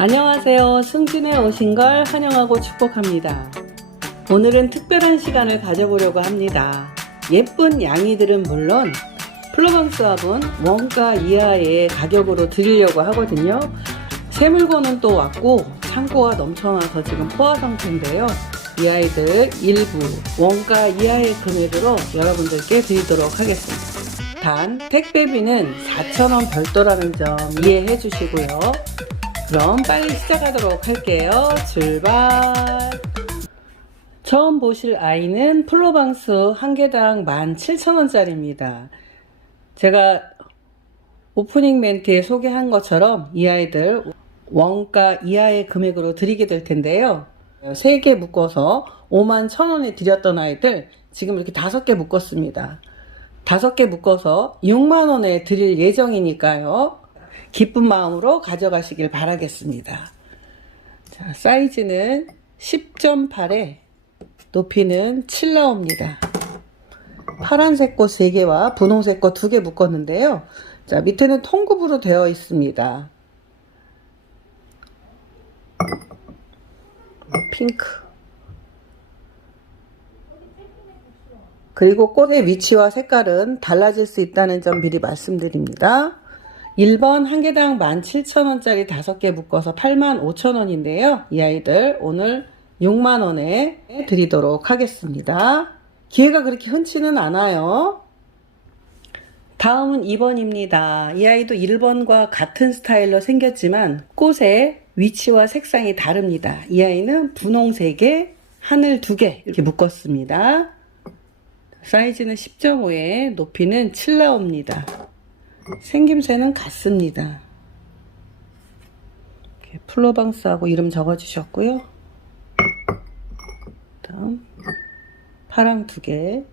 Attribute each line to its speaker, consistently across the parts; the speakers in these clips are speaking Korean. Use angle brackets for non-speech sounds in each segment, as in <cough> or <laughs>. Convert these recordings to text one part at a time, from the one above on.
Speaker 1: 안녕하세요. 승진에 오신 걸 환영하고 축복합니다. 오늘은 특별한 시간을 가져보려고 합니다. 예쁜 양이들은 물론 플로방스 합은 원가 이하의 가격으로 드리려고 하거든요. 새 물건은 또 왔고 창고가 넘쳐나서 지금 포화 상태인데요. 이 아이들 일부 원가 이하의 금액으로 여러분들께 드리도록 하겠습니다. 단 택배비는 4,000원 별도라는 점 이해해 주시고요. 그럼 빨리 시작하도록 할게요. 출발! 처음 보실 아이는 플로방스 한 개당 17,000원짜리입니다. 제가 오프닝 멘트에 소개한 것처럼 이 아이들 원가 이하의 금액으로 드리게 될 텐데요. 3개 묶어서 5만 1,000원에 드렸던 아이들 지금 이렇게 5개 묶었습니다. 5개 묶어서 6만 원에 드릴 예정이니까요. 기쁜 마음으로 가져가시길 바라겠습니다. 자, 사이즈는 10.8에 높이는 7 나옵니다. 파란색 꽃 3개와 분홍색 꽃 2개 묶었는데요. 자, 밑에는 통굽으로 되어 있습니다. 핑크. 그리고 꽃의 위치와 색깔은 달라질 수 있다는 점 미리 말씀드립니다. 1번 한 개당 17,000원짜리 5개 묶어서 85,000원인데요. 이 아이들 오늘 6만원에 드리도록 하겠습니다. 기회가 그렇게 흔치는 않아요. 다음은 2번입니다. 이 아이도 1번과 같은 스타일로 생겼지만 꽃의 위치와 색상이 다릅니다. 이 아이는 분홍색에 하늘 2개 이렇게 묶었습니다. 사이즈는 10.5에 높이는 7 나옵니다. 생김새는 같습니다. 플로방스하고 이름 적어주셨고요. 다음 파랑 2개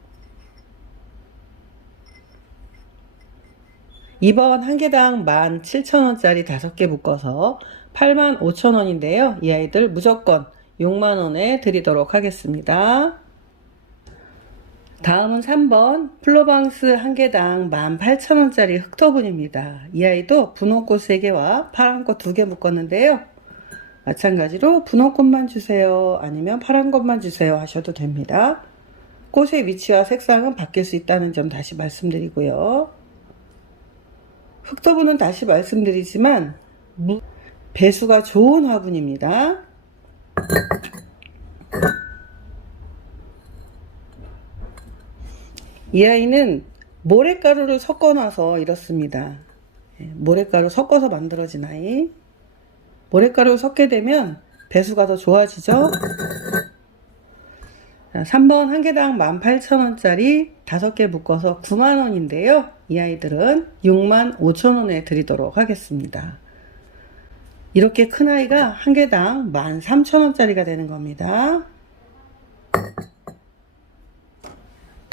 Speaker 1: 2번 한 개당 17,000원짜리 5개 묶어서 85,000원인데요. 이 아이들 무조건 6만원에 드리도록 하겠습니다. 다음은 3번 플로방스 한 개당 18,000원짜리 흑토분입니다. 이 아이도 분홍꽃 3개와 파란꽃 2개 묶었는데요. 마찬가지로 분홍꽃만 주세요. 아니면 파란 꽃만 주세요 하셔도 됩니다. 꽃의 위치와 색상은 바뀔 수 있다는 점 다시 말씀드리고요. 흑토분은 다시 말씀드리지만 배수가 좋은 화분입니다. 이 아이는 모래가루를 섞어놔서 이렇습니다. 예, 모래가루 섞어서 만들어진 아이. 모래가루 섞게 되면 배수가 더 좋아지죠. 3번 한 개당 18,000원짜리 5개 묶어서 9만원인데요. 이 아이들은 6만 5천원에 드리도록 하겠습니다. 이렇게 큰 아이가 한 개당 13,000원짜리가 되는 겁니다.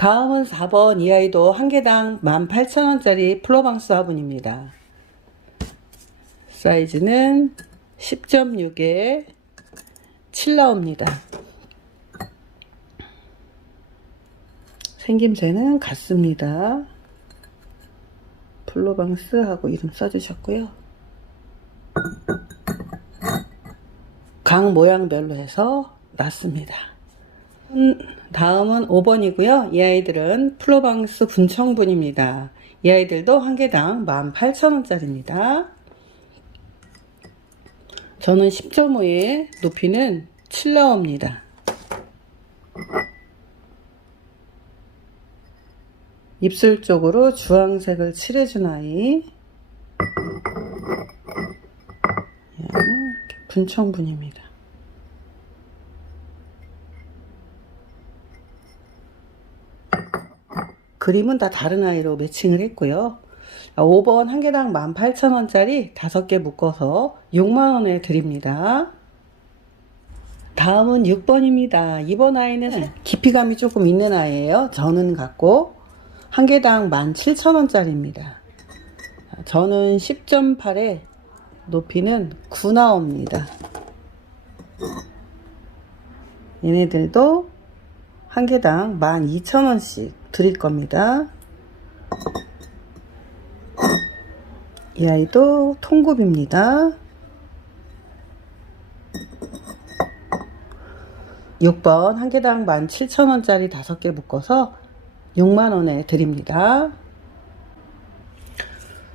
Speaker 1: 다음은 4번 이 아이도 한 개당 18,000원짜리 플로방스 화분입니다. 사이즈는 10.6에 7 나옵니다. 생김새는 같습니다. 플로방스하고 이름 써주셨고요. 강 모양별로 해서 놨습니다. 음, 다음은 5번이고요. 이 아이들은 플로방스 분청분입니다. 이 아이들도 한 개당 18,000원짜리입니다. 저는 10.5에 높이는 7 나옵니다. 입술 쪽으로 주황색을 칠해준 아이. 분청분입니다. 그림은 다 다른 아이로 매칭을 했고요. 5번 한 개당 18,000원짜리 5개 묶어서 6만원에 드립니다. 다음은 6번입니다. 이번 아이는 깊이감이 조금 있는 아이예요. 저는 같고 한 개당 17,000원짜리입니다. 저는 10.8에 높이는 9 나옵니다. 얘네들도 한 개당 12,000원씩 드릴 겁니다. 이 아이도 통굽입니다. 6번 한 개당 17,000원짜리 5개 묶어서 6만원에 드립니다.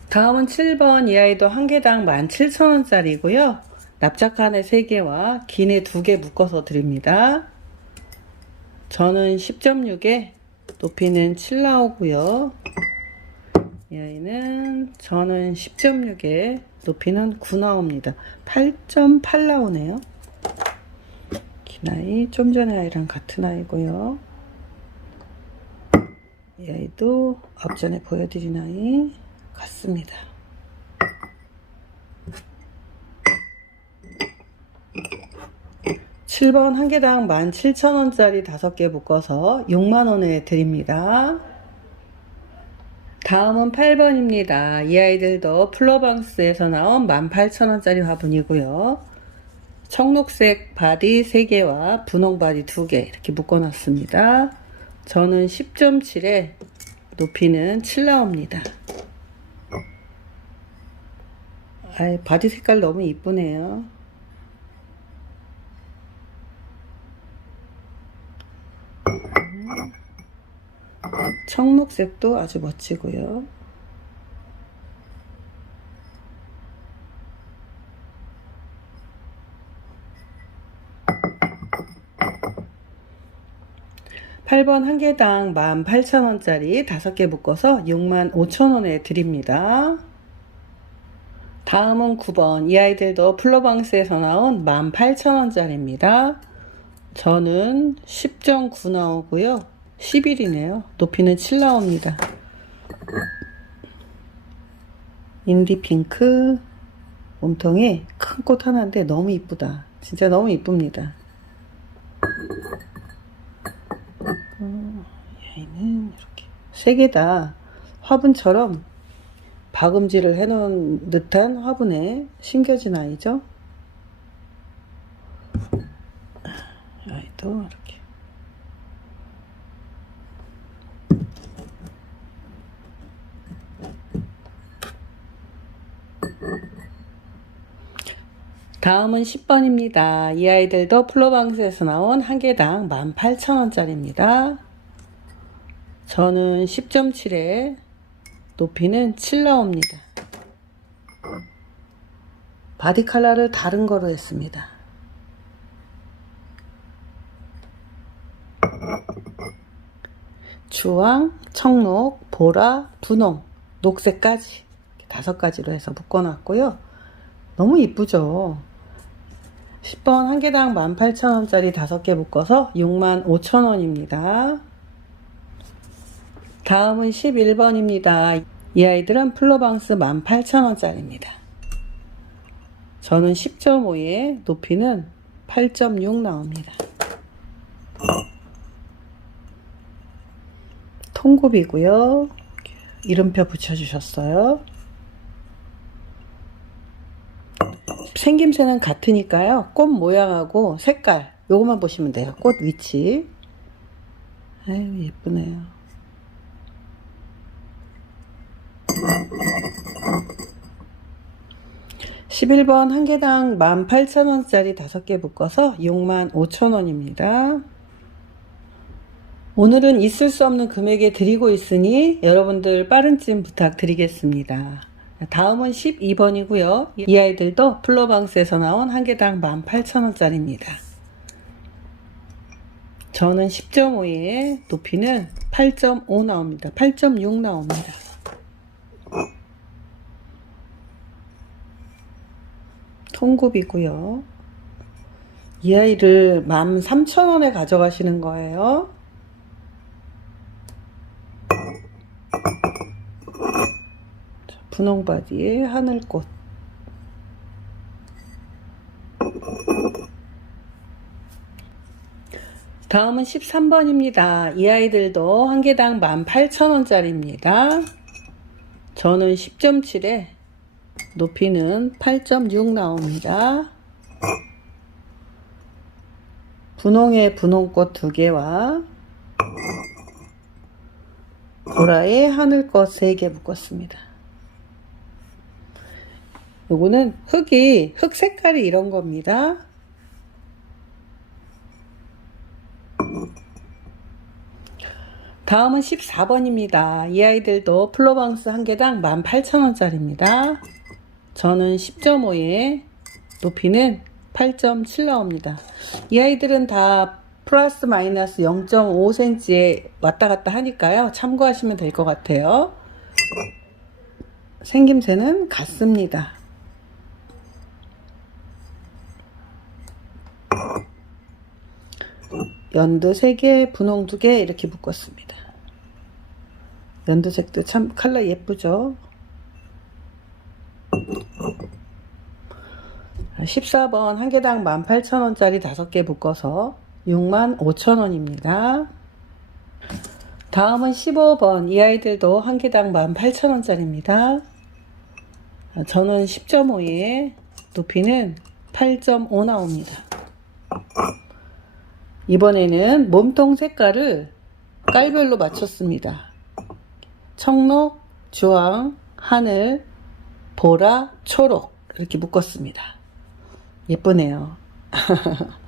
Speaker 1: 다음은 7번 이 아이도 한 개당 17,000원짜리고요. 납작한에 3개와 긴에 2개 묶어서 드립니다. 저는 10.6에 높이는 7 나오고요. 이 아이는 저는 10.6에 높이는 9 나옵니다. 8.8 나오네요. 긴 아이 좀 전에 아이랑 같은 아이고요. 이 아이도 앞전에 보여드린 아이 같습니다. 칠번한 개당 17,000원짜리 5개 묶어서 6만원에 드립니다. 다음은 8번입니다. 이 아이들도 플로방스에서 나온 18,000원짜리 화분이고요. 청록색 바디 3개와 분홍 바디 2개 이렇게 묶어놨습니다. 저는 10.7에 높이는 7 나옵니다. 아 바디 색깔 너무 이쁘네요. 청록색도 아주 멋지고요. 팔번 한 개당 18,000원짜리 5개 묶어서 65,000원에 드립니다. 다음은 9번. 이 아이들도 플로방스에서 나온 18,000원짜리입니다. 저는 10.9 나오고요. 11이네요. 높이는 7 나옵니다. 인디 핑크 몸통에 큰 꽃 하나인데 너무 이쁘다. 진짜 너무 이쁩니다. 어, 얘는 이렇게 세 개다 화분처럼 박음질을 해놓은 듯한 화분에 심겨진 아이죠. 아이도 이렇게 다음은 10번입니다. 이 아이들도 플로방스에서 나온 한 개당 18,000원짜리입니다. 저는 10.7에 높이는 7 나옵니다. 바디 컬러를 다른 거로 했습니다. 주황, 청록, 보라, 분홍, 녹색까지 다섯 가지로 해서 묶어놨고요. 너무 이쁘죠? 10번 한 개당 18,000원짜리 5개 묶어서 65,000원입니다. 다음은 11번입니다. 이 아이들은 플로방스 18,000원짜리입니다. 저는 10.5에 높이는 8.6 나옵니다. 통굽이고요. 이름표 붙여주셨어요. 생김새는 같으니까요. 꽃 모양하고 색깔 요것만 보시면 돼요. 꽃 위치. 아유 예쁘네요. (11번) 한 개당 (18,000원짜리) 다섯 개 묶어서 (65,000원입니다) 오늘은 있을 수 없는 금액에 드리고 있으니 여러분들 빠른 찜 부탁드리겠습니다. 다음은 12번이고요. 이 아이들도 플로방스에서 나온 한 개당 18,000원짜리입니다. 저는 10.5에 높이는 8.5 나옵니다. 8.6 나옵니다. 통굽이고요. 이 아이를 13,000원에 가져가시는 거예요. 분홍 바디에 하늘꽃 다음은 13번입니다. 이 아이들도 한 개당 18,000원짜리입니다. 저는 10.7에 높이는 8.6 나옵니다. 분홍의 분홍꽃 두 개와 보라의 하늘꽃 세 개 묶었습니다. 요거는 흙이 흙 색깔이 이런 겁니다. 다음은 14번입니다. 이 아이들도 플로방스 한 개당 18,000원짜리입니다. 저는 10.5에 높이는 8.7 나옵니다. 이 아이들은 다 플러스 마이너스 0.5cm에 왔다 갔다 하니까요. 참고하시면 될 것 같아요. 생김새는 같습니다. 연두 3개, 분홍 2개 이렇게 묶었습니다. 연두색도 참 컬러 예쁘죠? 14번 한 개당 18,000원짜리 5개 묶어서 65,000원입니다. 다음은 15번 이 아이들도 한 개당 18,000원짜리입니다. 저는 10.5에 높이는 8.5 나옵니다. 이번에는 몸통 색깔을 깔별로 맞췄습니다. 청록, 주황, 하늘, 보라, 초록 이렇게 묶었습니다. 예쁘네요. <laughs>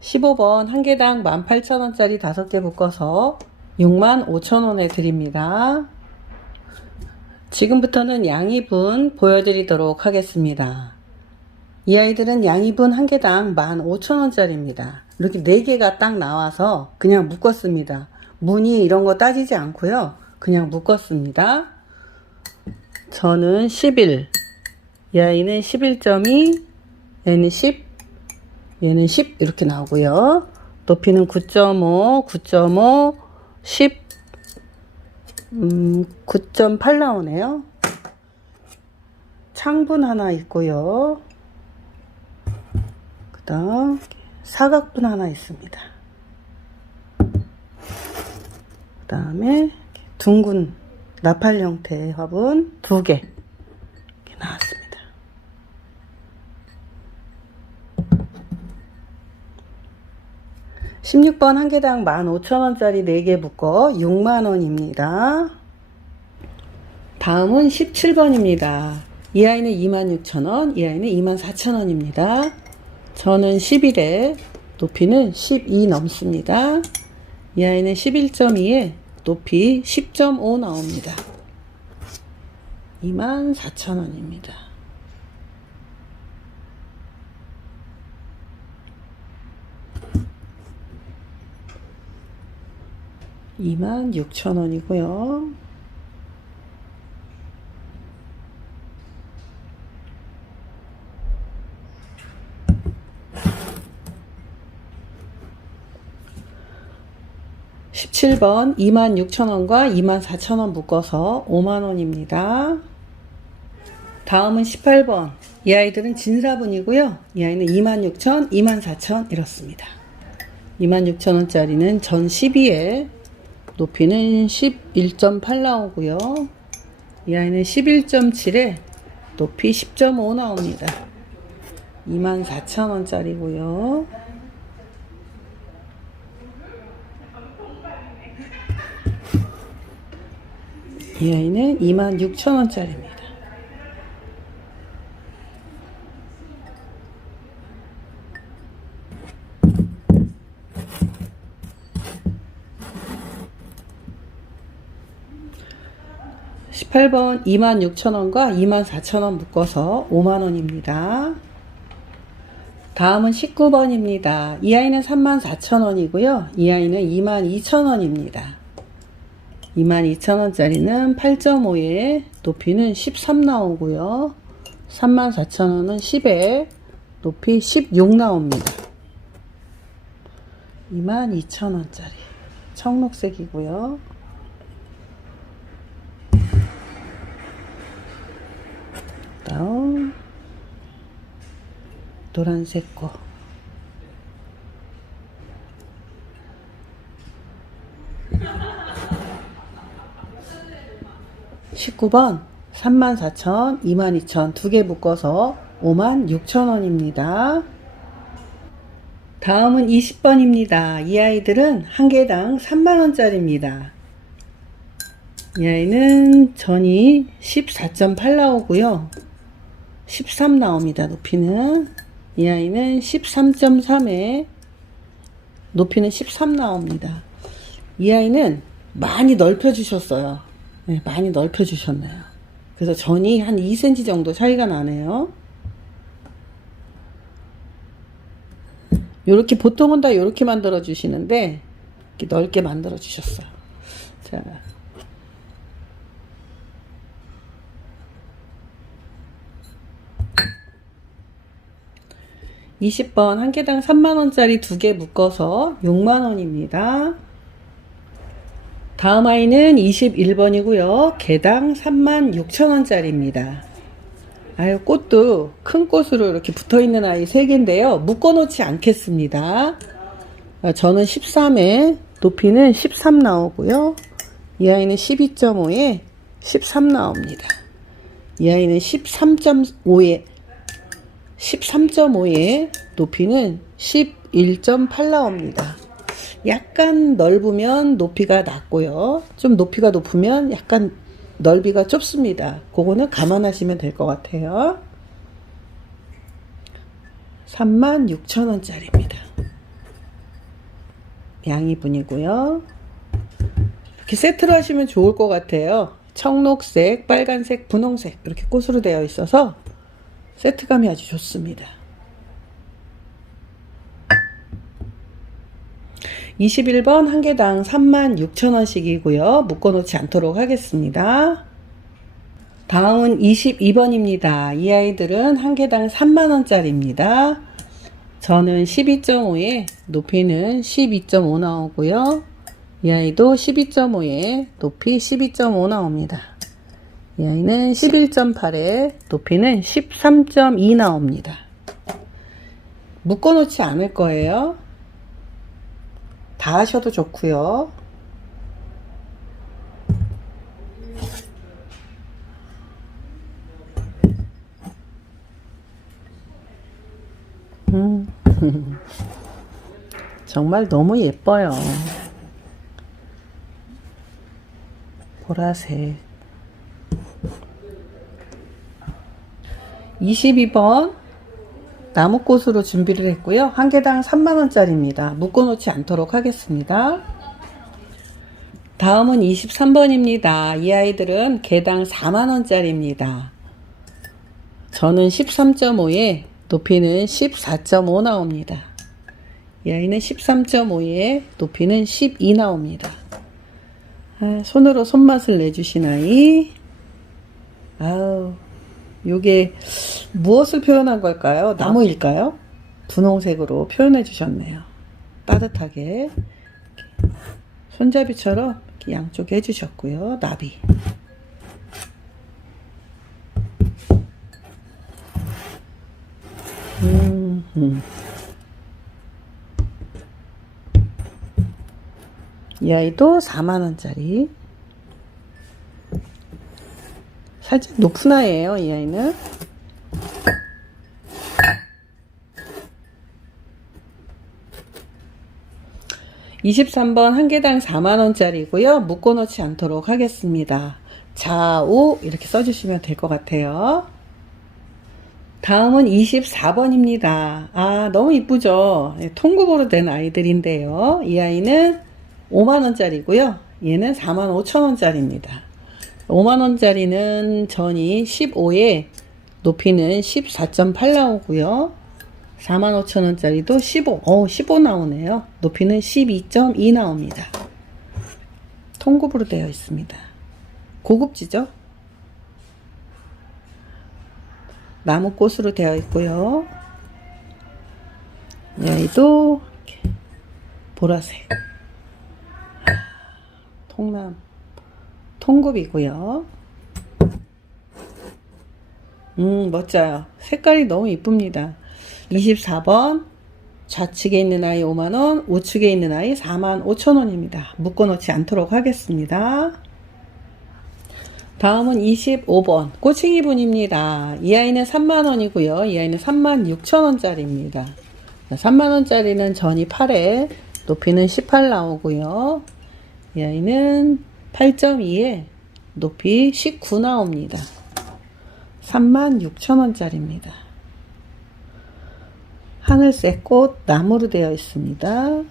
Speaker 1: 15번 한 개당 18,000원짜리 5개 묶어서 65,000원에 드립니다. 지금부터는 양이분 보여드리도록 하겠습니다. 이 아이들은 양이분 한 개당 15,000원짜리입니다. 이렇게 4개가 딱 나와서 그냥 묶었습니다. 무늬 이런 거 따지지 않고요. 그냥 묶었습니다. 저는 11. 이 아이는 11.2, 얘는 10, 얘는 10 이렇게 나오고요. 높이는 9.5, 9.5, 10, 음, 9.8 나오네요. 창분 하나 있고요. 그 다음 사각분 하나 있습니다. 그 다음에 둥근 나팔 형태의 화분 두 개 나왔습니다. 십육 번 한 개당 15,000원짜리 4개 묶어 6만원입니다. 다음은 17번입니다. 이 아이는 26,000원, 이 아이는 24,000원입니다. 저는 11에 높이는 12 넘습니다. 이 아이는 11.2에 높이 10.5 나옵니다. 24,000원입니다. 이만 육천 원이고요. 십칠 번 26,000원과 24,000원 묶어서 5만원입니다. 다음은 18번. 이 아이들은 진사분이고요. 이 아이는 26,000, 24,000 이렇습니다. 26,000원짜리는 전 12에 높이는 11.8 나오고요. 이 아이는 11.7에 높이 10.5 나옵니다. 24,000원짜리고요. 이 아이는 26,000원짜리입니다. 십팔 번 26,000원과 24,000원 묶어서 5만원입니다. 다음은 19번입니다. 이 아이는 34,000원이고요. 이 아이는 22,000원입니다. 22,000원짜리는 8.5에 높이는 13 나오고요. 34,000원은 10에 높이 16 나옵니다. 22,000원짜리 청록색이고요. 다음 노란색 거 19번 34,000, 22,000 두 개 묶어서 56,000원입니다. 다음은 20번입니다. 이 아이들은 한 개당 3만원짜리입니다. 이 아이는 전이 14.8 나오고요. 13 나옵니다. 높이는 이 아이는 13.3에 높이는 13 나옵니다. 이 아이는 많이 넓혀 주셨어요. 네, 많이 넓혀 주셨네요. 그래서 전이 한 2cm 정도 차이가 나네요. 요렇게 보통은 다 요렇게 만들어 주시는데 이렇게 넓게 만들어 주셨어요. 자. 20번 한 개당 3만원짜리 두 개 묶어서 6만원입니다. 다음 아이는 21번이고요. 개당 3만 6천원짜리입니다. 아유, 꽃도 큰 꽃으로 이렇게 붙어 있는 아이 3개인데요. 묶어 놓지 않겠습니다. 아, 저는 13에 높이는 13 나오고요. 이 아이는 12.5에 13 나옵니다. 이 아이는 13.5에 13.5에 높이는 11.8 나옵니다. 약간 넓으면 높이가 낮고요. 좀 높이가 높으면 약간 넓이가 좁습니다. 그거는 감안하시면 될 것 같아요. 36,000원짜리입니다. 양이분이고요. 이렇게 세트로 하시면 좋을 것 같아요. 청록색, 빨간색, 분홍색 이렇게 꽃으로 되어 있어서 세트감이 아주 좋습니다. 21번 한 개당 36,000원씩이고요. 묶어놓지 않도록 하겠습니다. 다음은 22번입니다. 이 아이들은 한 개당 3만원짜리입니다. 저는 12.5에 높이는 12.5 나오고요. 이 아이도 12.5에 높이 12.5 나옵니다. 이 아이는 11.8에 높이는 13.2 나옵니다. 묶어놓지 않을 거예요. 다 하셔도 좋고요. 음. <laughs> 정말 너무 예뻐요. 보라색. 22번 나무꽃으로 준비를 했고요. 한 개당 3만원짜리입니다. 묶어놓지 않도록 하겠습니다. 다음은 23번입니다. 이 아이들은 개당 4만원짜리입니다. 저는 13.5에 높이는 14.5 나옵니다. 이 아이는 13.5에 높이는 12 나옵니다. 아, 손으로 손맛을 내주신 아이. 아우, 요게 무엇을 표현한 걸까요? 나무일까요? 분홍색으로 표현해 주셨네요. 따뜻하게. 손잡이처럼 양쪽에 해주셨고요. 나비. 음, 음. 이 아이도 4만원짜리. 살짝 높은 아이예요, 이 아이는. (23번) 한 개당 (4만원짜리고요) 묶어놓지 않도록 하겠습니다. 좌우 이렇게 써주시면 될 것 같아요. 다음은 24번입니다. 아 너무 이쁘죠? 네, 통급으로 된 아이들인데요. 이 아이는 5만원짜리고요. 얘는 4만 5천원짜리입니다 5만원짜리는 전이 15에 높이는 14.8 나오고요. 45,000원짜리도 15, 어, 15 나오네요. 높이는 12.2 나옵니다. 통굽으로 되어 있습니다. 고급지죠? 나무꽃으로 되어 있고요. 여기도 보라색. 통남. 통굽이고요. 음, 멋져요. 색깔이 너무 이쁩니다. 24번 좌측에 있는 아이 5만원, 우측에 있는 아이 4만 5천원입니다. 묶어놓지 않도록 하겠습니다. 다음은 25번 꼬칭이 분입니다. 이 아이는 3만원이고요. 이 아이는 3만 6천원짜리입니다. 3만원짜리는 전이 8에 높이는 18 나오고요. 이 아이는 8.2에 높이 19 나옵니다. 36,000원짜리입니다. 하늘색 꽃 나무로 되어 있습니다.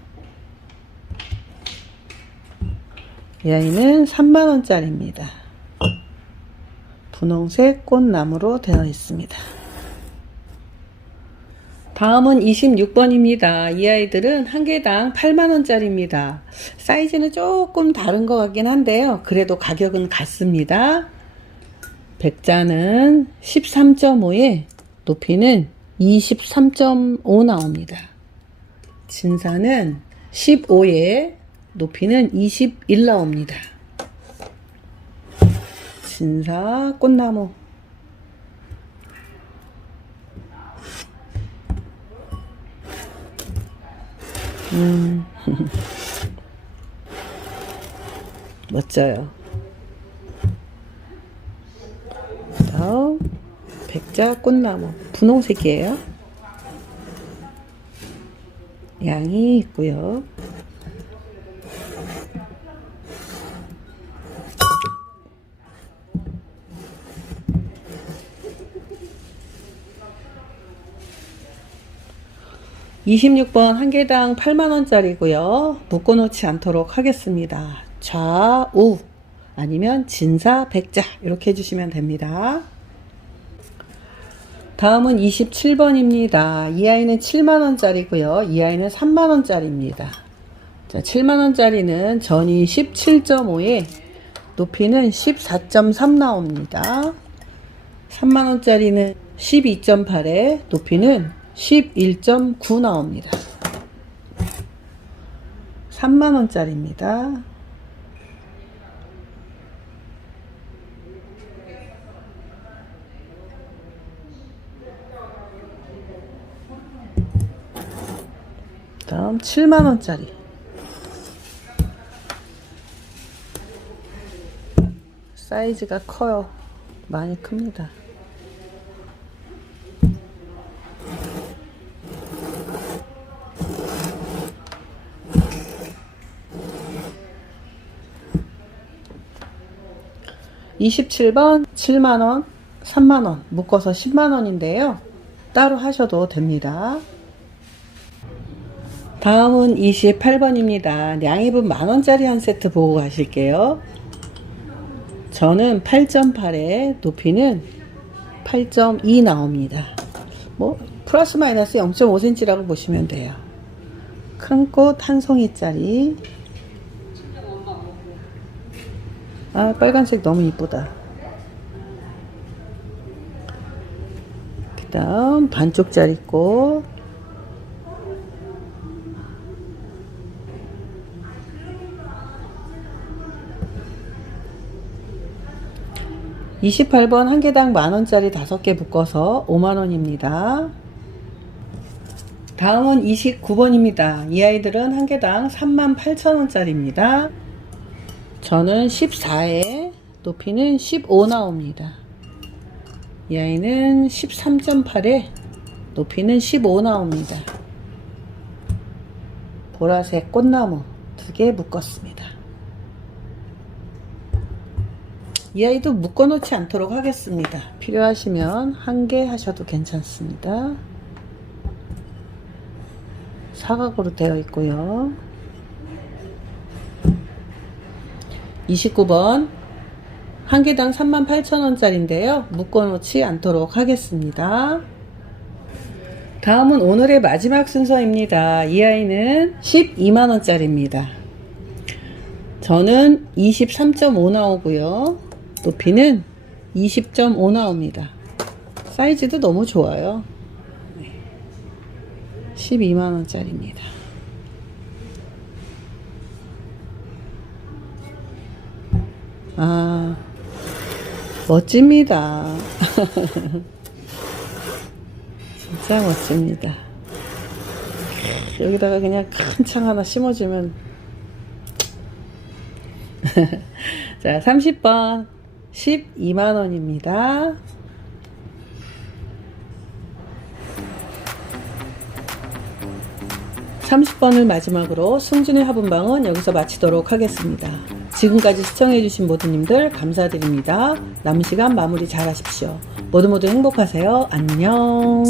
Speaker 1: 이 아이는 3만원짜리입니다. 분홍색 꽃나무로 되어 있습니다. 다음은 26번입니다. 이 아이들은 한 개당 8만원짜리입니다. 사이즈는 조금 다른 것 같긴 한데요. 그래도 가격은 같습니다. 백자는 13.5에 높이는 23.5 나옵니다. 진사는 15에 높이는 21 나옵니다. 진사 꽃나무 음. <laughs> 멋져요. 다음 백자 꽃나무 분홍색이에요. 양이 있고요. (26번) 한 개당 (8만원짜리고요) 묶어놓지 않도록 하겠습니다 좌우 아니면 진사 백자 이렇게 해주시면 됩니다 다음은 27번입니다. 이 아이는 7만원짜리고요. 이 아이는 3만원짜리입니다. 자, 7만원짜리는 전이 17.5에 높이는 14.3 나옵니다. 3만원짜리는 12.8에 높이는 11.9 나옵니다. 3만원짜리입니다. 다음 7만원짜리 사이즈가 커요 많이 큽니다 (27번) (7만원) (3만원) 묶어서 (10만원인데요) 따로 하셔도 됩니다 다음은 28번입니다. 양입은 만원짜리 한 세트 보고 가실게요. 저는 8.8에 높이는 8.2 나옵니다. 뭐 플러스 마이너스 0.5cm라고 보시면 돼요. 큰 꽃 한 송이짜리 아 빨간색 너무 이쁘다. 그 다음 반쪽짜리 꽃 28번 한 개당 만원짜리 5개 묶어서 5만원입니다. 다음은 29번입니다. 이 아이들은 한 개당 38,000원짜리입니다. 저는 14에 높이는 15 나옵니다. 이 아이는 13.8에 높이는 15 나옵니다. 보라색 꽃나무 두 개 묶었습니다. 이 아이도 묶어 놓지 않도록 하겠습니다. 필요하시면 한 개 하셔도 괜찮습니다. 사각으로 되어 있고요. 29번 한 개당 38,000원짜리인데요. 묶어놓지 않도록 하겠습니다. 다음은 오늘의 마지막 순서입니다. 이 아이는 12만원짜리입니다. 저는 23.5 나오고요. 높이는 20.5 나옵니다. 사이즈도 너무 좋아요. 12만원짜리입니다. 아, 멋집니다. <laughs> 진짜 멋집니다. 여기다가 그냥 큰 창 하나 심어주면. <laughs> 자, 30번. 12만원입니다. (30번을) 마지막으로 승준의 화분방은 여기서 마치도록 하겠습니다. 지금까지 시청해주신 모두님들 감사드립니다. 남은 시간 마무리 잘 하십시오. 모두 모두 행복하세요. 안녕.